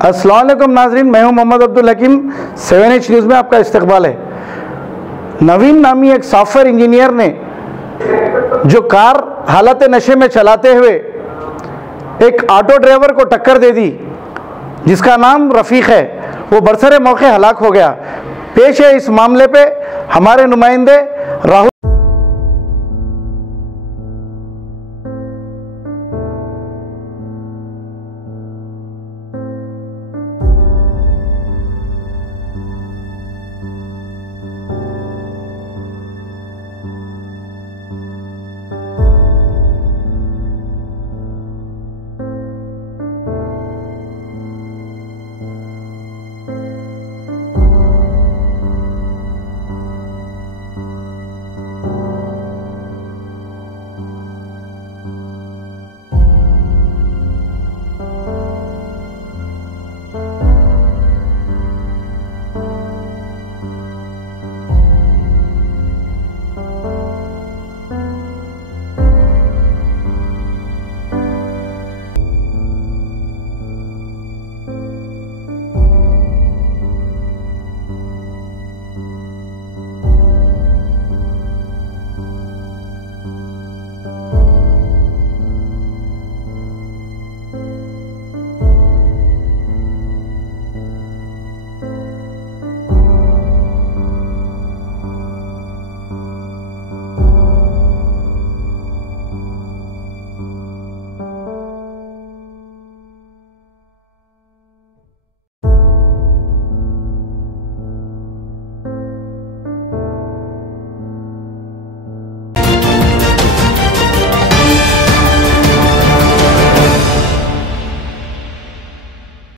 अस्सलाम वालेकुम नाज़रीन, मैं हूं मोहम्मद अब्दुल हकीम। 7H न्यूज़ में आपका इस्तकबाल है। नवीन नामी एक सॉफ्टवेयर इंजीनियर ने जो कार हालत नशे में चलाते हुए एक ऑटो ड्राइवर को टक्कर दे दी, जिसका नाम रफ़ीक है, वो बरसरे मौके हलाक हो गया। पेश है इस मामले पे हमारे नुमाइंदे राहुल।